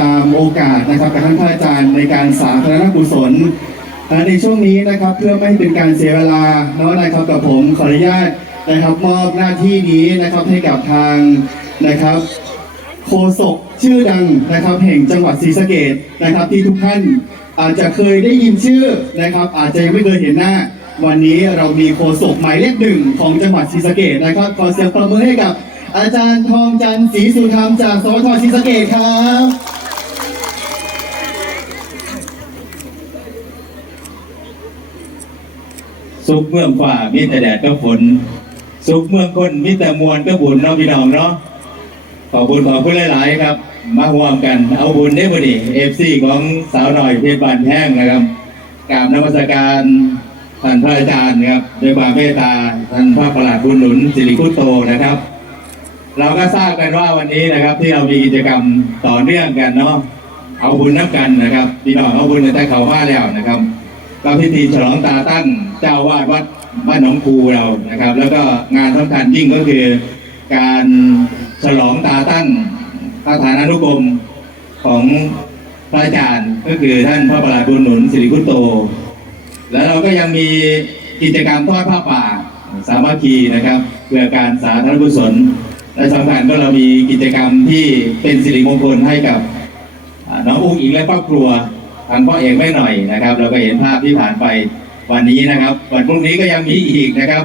ตามโอกาสนะครับกับท่านพระอาจารย์ในการสาธารณกุศลและในช่วงนี้นะครับเพื่อไม่ให้เป็นการเสียเวลาเนาะนะครับกับผมขออนุญาตนะครับมอบหน้าที่นี้นะครับให้กับทางนะครับ โฆษกชื่อดังนะครับแห่งจังหวัดศรีสะเกดนะครับที่ทุกท่านอาจจะเคยได้ยินชื่อนะครับ อาจจะยังไม่เคยเห็นหน้า วันนี้เรามีโฆษกหมายเลขหนึ่งของจังหวัดศรีสะเกดนะครับขอเสียงปรบมือให้กับ อาจารย์ทองจันทร์ศรีสุธรรมจากสวทศรีสะเกดครับสุกเมืองฟ้ามีแต่แดดก็ฝนสุกเมืองคนมีแต่มวลก็บุญเนาะพี่น้องเนาะขอบคุณขอบคุณหลาย ๆ ครับ มาห่วมกันเอาบุญได้บ่ดิเอฟซีของสาวหน่อยเพชรบานแพงนะครับกราบนมัสการท่านพระอาจารย์ครับด้วยความเมตตาท่านพระประหลัดบุญหนุนสิริคุตโตนะครับ เราก็ทราบกันว่าวันนี้นะครับ ที่เรามีกิจกรรมต่อเนื่องกันเนาะเอาบุญน้ำกันนะครับพี่น้องเอาบุญในแต่เขาว่าแล้วนะครับก็พิธีฉลองตาตั้งเจ้าวาดวัดบ้านหนองคูเรานะครับ แล้วก็งานสำคัญยิ่งก็คือการฉลองตาตั้งสถานานุกรมของพระอาจารย์ก็คือท่านพระประหลัดบุญหนุนสิริคุตโต แล้วเราก็ยังมีกิจกรรมทอดผ้าป่า สามัคคีนะครับเพื่อการสาธารณกุศล และสำคัญก็เรามีกิจกรรมที่เป็นสิริมงคลให้กับน้องอุ้งอิงและครอบครัวทางพ่อเอกไม่หน่อยนะครับ เราก็เห็นภาพที่ผ่านไปวันนี้นะครับวันพรุ่งนี้ก็ยังมีอีกนะครับ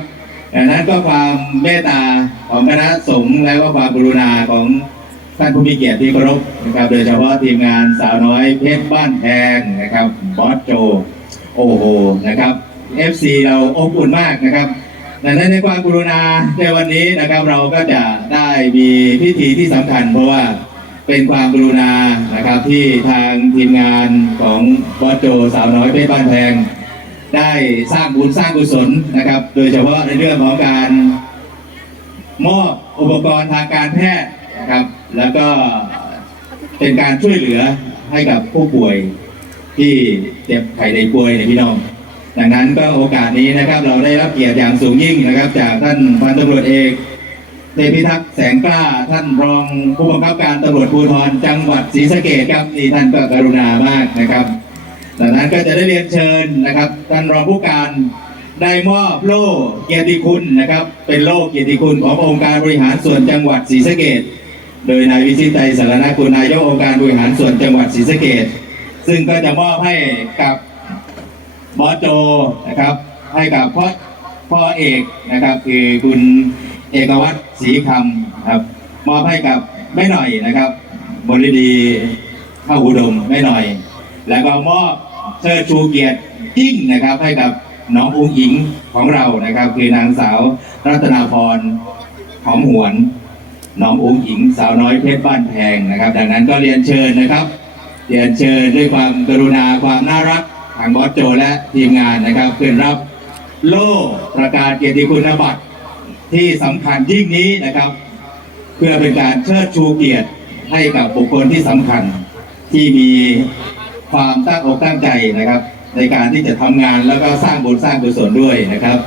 ดังนั้นก็ความเมตตาของคณะสงฆ์และก็ความกรุณาของท่านผู้มีเกียรติที่เคารพนะครับ โดยเฉพาะทีมงานสาวน้อยเพชรบ้านแพงนะครับบอสโจ โอ้โหนะครับ FC เราอบอุ่นมากนะครับ ดังนั้นในความกรุณาในวันนี้นะครับเราก็จะได้มีพิธีที่สำคัญ เพราะว่าเป็นความกรุณานะครับที่ทางทีมงานของบอสโจสาวน้อยเพชรบ้านแพงได้สร้างบุญสร้างกุศลนะครับ โดยเฉพาะในเรื่องของการมอบอุปกรณ์ทางการแพทย์นะครับ แล้วก็เป็นการช่วยเหลือให้กับผู้ป่วยที่เจ็บไข้ได้ป่วยเนี่ยพี่น้อง ดังนั้นก็โอกาสนี้นะครับเราได้รับเกียรติอย่างสูงยิ่งนะครับ จากท่านพันตำรวจเอกเทพิทักษ์แสงกล้าท่านรองผู้บังคับการตำรวจภูธรจังหวัดศรีสะเกษครับนี่ท่านก็กรุณามากนะครับดังนั้นก็จะได้เรียนเชิญนะครับท่านรองผู้การได้มอบโล่เกียรติคุณนะครับ เป็นโล่เกียรติคุณขององค์การบริหารส่วนจังหวัดศรีสะเกษโดยนายวิชิตไตรสารณกุลนายกองค์การบริหารส่วนจังหวัดศรีสะเกษซึ่งก็จะมอบให้กับ บอโจนะครับ ให้กับพ่อพ่อเอกนะครับ คือคุณเอกวัตรศรีคำครับมอบให้กับแม่หน่อยนะครับบริดีข้าวอุดมแม่หน่อย แล้วก็มอบเชิดชูเกียรติยิ่งนะครับ ให้กับน้องอุ้งอิงของเรานะครับ คือนางสาวรัตนาพรหอมหวนน้องอุ้งอิงสาวน้อยเพชรบ้านแพงนะครับ ดังนั้นก็เรียนเชิญนะครับ เรียนเชิญด้วยความกรุณาความน่ารัก ทางบอสโจและทีมงานนะครับขึ้นรับโล่ประกาศเกียรติคุณบัตรที่สำคัญยิ่งนี้นะครับ เพื่อเป็นการเชิดชูเกียรติให้กับบุคคลที่สำคัญที่มีความตั้งอกตั้งใจนะครับ ในการที่จะทำงานแล้วก็สร้างบุญสร้างกุศลด้วยนะครับ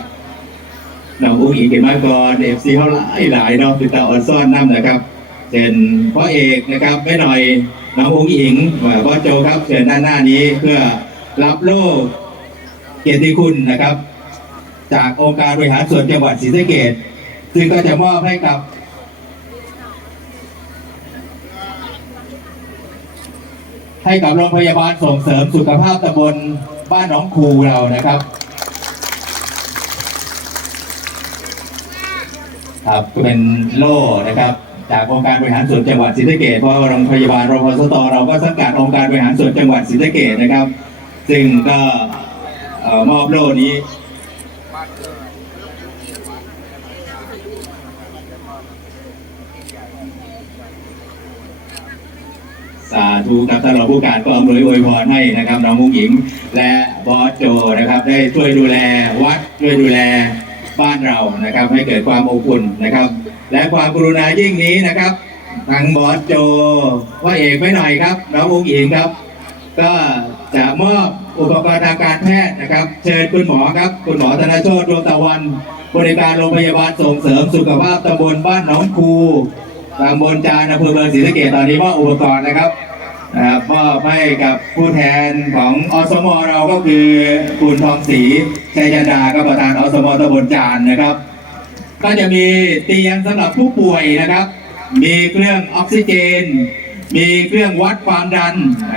น้องอุ้งอิงเกิมากก่อนเอฟซีเขาหลายหลายเนาะติดตาออนซ่อนน้ำนะครับเช่นพ่อเอกนะครับไม่หน่อยน้องอุ้งอิงว่าพ่อโจครับเชิญด้านหน้านี้เพื่อ รับโล่เกียรติคุณนะครับ จากองค์การบริหารส่วนจังหวัดศรีสะเกษซึ่งก็จะมอบให้กับ ให้กับโรงพยาบาลส่งเสริมสุขภาพตำบลบ้านหนองคูเรานะครับ ครับก็เป็นโล่นะครับจากองค์การบริหารส่วนจังหวัดศรีสะเกษเพราะว่าโรงพยาบาลรพสตเราก็สังกัดองค์การบริหารส่วนจังหวัดศรีสะเกษนะครับ ซึ่งก็มอบโล่นี้สาธุครับท่านรองผู้การก็อำนวยอวยพรให้นะครับน้องมุ้งหญิง และบอสโจนะครับได้ช่วยดูแลวัดช่วยดูแลบ้านเรานะครับ ให้เกิดความอบอุ่นนะครับ และความกรุณายิ่งนี้นะครับทางบอสโจว่าเอกไม่หน่อยครับน้องมุ้งหญิงครับ ก็ จะมอบอุปกรณ์ทางการแพทย์นะครับ เชิญคุณหมอครับ คุณหมอธนโชตดวงตะวัน บริการโรงพยาบาลส่งเสริมสุขภาพตำบลบ้านหนองคูตำบลจานอำเภอเมืองศรีสะเกษตอนนี้มอบอุปกรณ์นะครับนะครับมอบให้กับผู้แทนของอสมเราก็คือคุณทองศรีชัยยดาก็ประธานอสมตำบลจานนะครับ ก็จะมีเตียงสำหรับผู้ป่วยนะครับ มีเครื่องออกซิเจน มีเครื่องวัดความดัน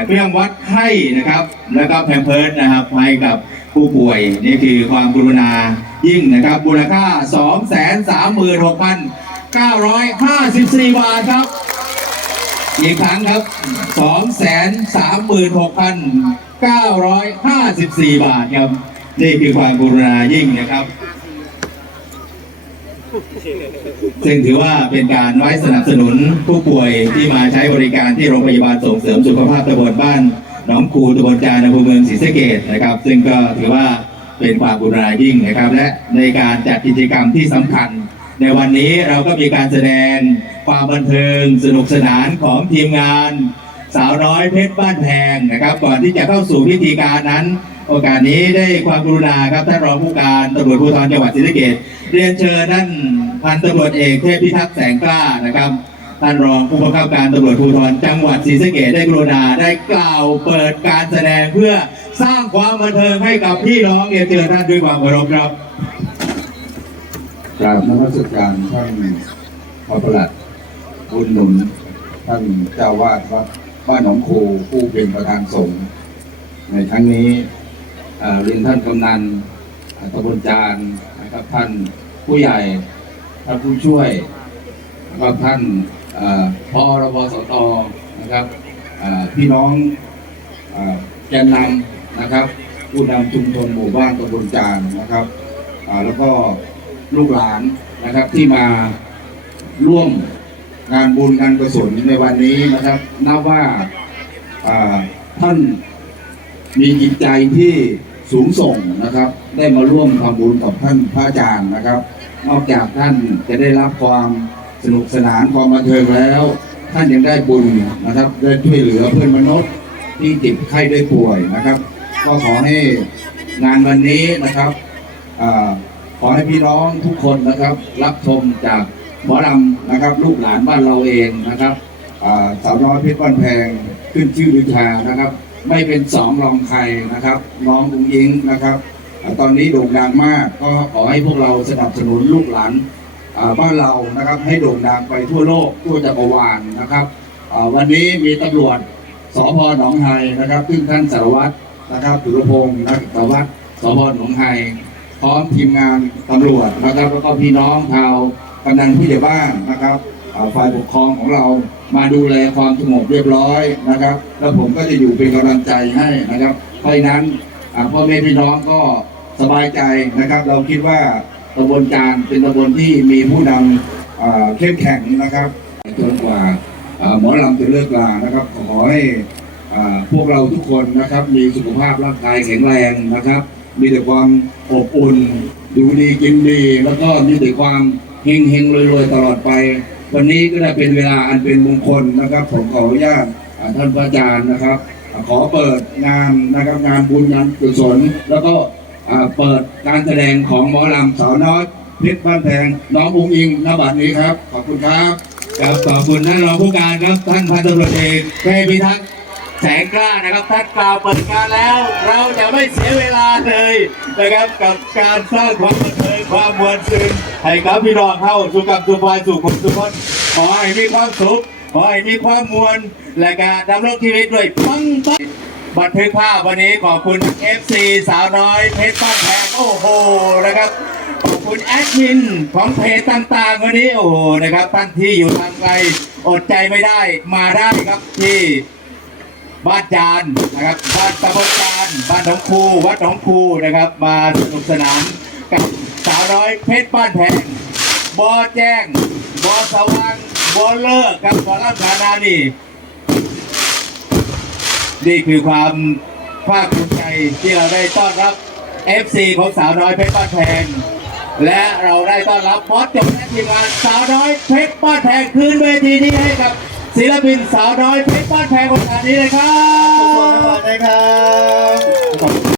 เครื่องวัดไข้นะครับ แล้วก็แพมเพิร์สนะครับให้กับผู้ป่วยนี่คือความกรุณายิ่งนะครับมูลค่า 236,954 บาทครับอีกครั้งครับ 236,954 บาทครับ นี่คือความกรุณายิ่งนะครับ ซึ่งถือว่าเป็นการไว้สนับสนุนผู้ป่วยที่มาใช้บริการที่โรงพยาบาลส่งเสริมสุขภาพตำบลบ้านหนองคูตำบลจานอำเภอเมืองศรีสะเกษนะครับ ซึ่งก็ถือว่าเป็นความกรุณายิ่งนะครับ และในการจัดกิจกรรมที่สำคัญ ในวันนี้เราก็มีการแสดงความบันเทิงสนุกสนานของทีมงาน สาวน้อยเพชรบ้านแพงนะครับ ก่อนที่จะเข้าสู่พิธีการนั้น โอกาสนี้ได้ความกรุณาครับท่านรองผู้การตำรวจภูธรจังหวัดศรีสะเกษเรียนเชิญท่านพันตำรวจเอกเทพพิทักษ์แสงกล้านะครับท่านรองผู้บังคับการตำรวจภูธรจังหวัดศรีสะเกษได้กรุณาได้กล่าวเปิดการแสดงเพื่อสร้างความบันเทิงให้กับพี่น้องเรียนเชิญท่านด้วยความเคารพครับกราบนมัสการท่านพระประหลัดบุญหนุนท่านเจ้าวาดวัดบ้านหนองคูผู้เป็นประธานสงฆ์ในครั้งนี้ เรียนท่านกำนันตำบลจานนะครับท่านผู้ใหญ่ท่านผู้ช่วยแล้วก็ท่านอ่าพอรบสตนะครับพี่น้องแกนนำนะครับผู้นำชุมชนหมู่บ้านตำบลจานนะครับแล้วก็ลูกหลานนะครับที่มาร่วมงานบุญงานกุศลในวันนี้นะครับนับว่าท่านมีจิตใจที่ สูงส่งนะครับ ได้มาร่วมทำบุญกับท่านพระอาจารย์นะครับ นอกจากท่านจะได้รับความสนุกสนานความบันเทิงแล้ว ท่านยังได้บุญนะครับได้ช่วยเหลือเพื่อนมนุษย์ที่ติดไข้ได้ป่วยนะครับ ก็ขอให้งานวันนี้นะครับอขอให้พี่น้องทุกคนนะครับ รับชมจากหมอลำนะครับ ลูกหลานบ้านเราเองนะครับสาวน้อยเพชรบ้านแพงขึ้นชื่อวิชานะครับ ไม่เป็นสองรองใครนะครับ น้องอุ้งยิงนะครับ ตอนนี้โด่งดังมากก็ขอให้พวกเราสนับสนุนลูกหลานบ้านเรานะครับ ให้โด่งดังไปทั่วโลกทั่วจักรวาลนะครับวันนี้มีตำรวจสพหนองไฮนะครับซึ่งท่านสารวัตรนะครับสุรพงศ์นักสารวัตรสพหนองไฮพร้อมทีมงานตำรวจนะครับแล้วก็พี่น้องชาวกำนันผู้ใหญ่บ้านนะครับฝ่ายปกครองของเรา มาดูแลความสงบเรียบร้อยนะครับ แล้วผมก็จะอยู่เป็นกำลังใจให้นะครับเพราะนั้นอ่าพ่อแม่พี่น้องก็สบายใจนะครับ เราคิดว่าตำบลจานเป็นตำบลที่มีผู้นำเข้มแข็งนะครับจนกว่าหมอลำจะเลิกลานะครับขอให้พวกเราทุกคนนะครับมีสุขภาพร่างกายแข็งแรงนะครับ มีแต่ความอบอุ่น ดูดีกินดี แล้วก็มีแต่ความเฮงเฮงรวยรวยๆตลอดไป วันนี้ก็ได้เป็นเวลาอันเป็นมงคลนะครับ ผมขออนุญาตท่านพระอาจารย์นะครับ ขอเปิดงานนะครับงานบุญงานกุศลแล้วก็เปิดการแสดงของหมอลำสาวน้อยเพชรบ้านแพงน้องบุงอิงนบัดนี้ครับ ขอบคุณครับครับขอบคุณท่านรองผู้การครับท่านพันตำรวจเอกเทพิทักษ์ แสงกล้านะครับท่านกล่าวเปิดการแล้ว เราจะไม่เสียเวลาเลยนะครับกับการสร้างความบันเทิงความมวลซื่นให้กับพี่น้องเข้าสู่กับสุภาพสู่คนทุกคนขอให้มีความสุขขอให้มีความมวลและการดำรงชีวิตด้วยปังปังบันทึกภาพวันนี้ขอบคุณ FC สาวน้อยเพชรบ้านแพงโอ้โหนะครับขอบคุณแอดมินของเพจต่างๆวันนี้โอ้โหนะครับท่านที่อยู่ทางไกลอดใจไม่ได้มาได้ครับที่ บ้านจานนะครับ บ้านตำบลจานบ้านหนองคูวัดหนองคูนะครับ มาสนุกสนานกับสาวน้อยเพชรบ้านแพงบอแจ้ง บอสว่างบอเลิกครับบอรับฐานานี่นี่คือความภาคภูมิใจที่เราได้ต้อนรับ FC ของสาวน้อยเพชรบ้านแพงและเราได้ต้อนรับบอสจบและทีมงานสาวน้อยเพชรบ้านแพงคืนเวทีนี้ให้กับ ศิลปินสาวน้อยเพชรบ้านแพงคนนี้เลยครับขอบคุณมากเลยครับ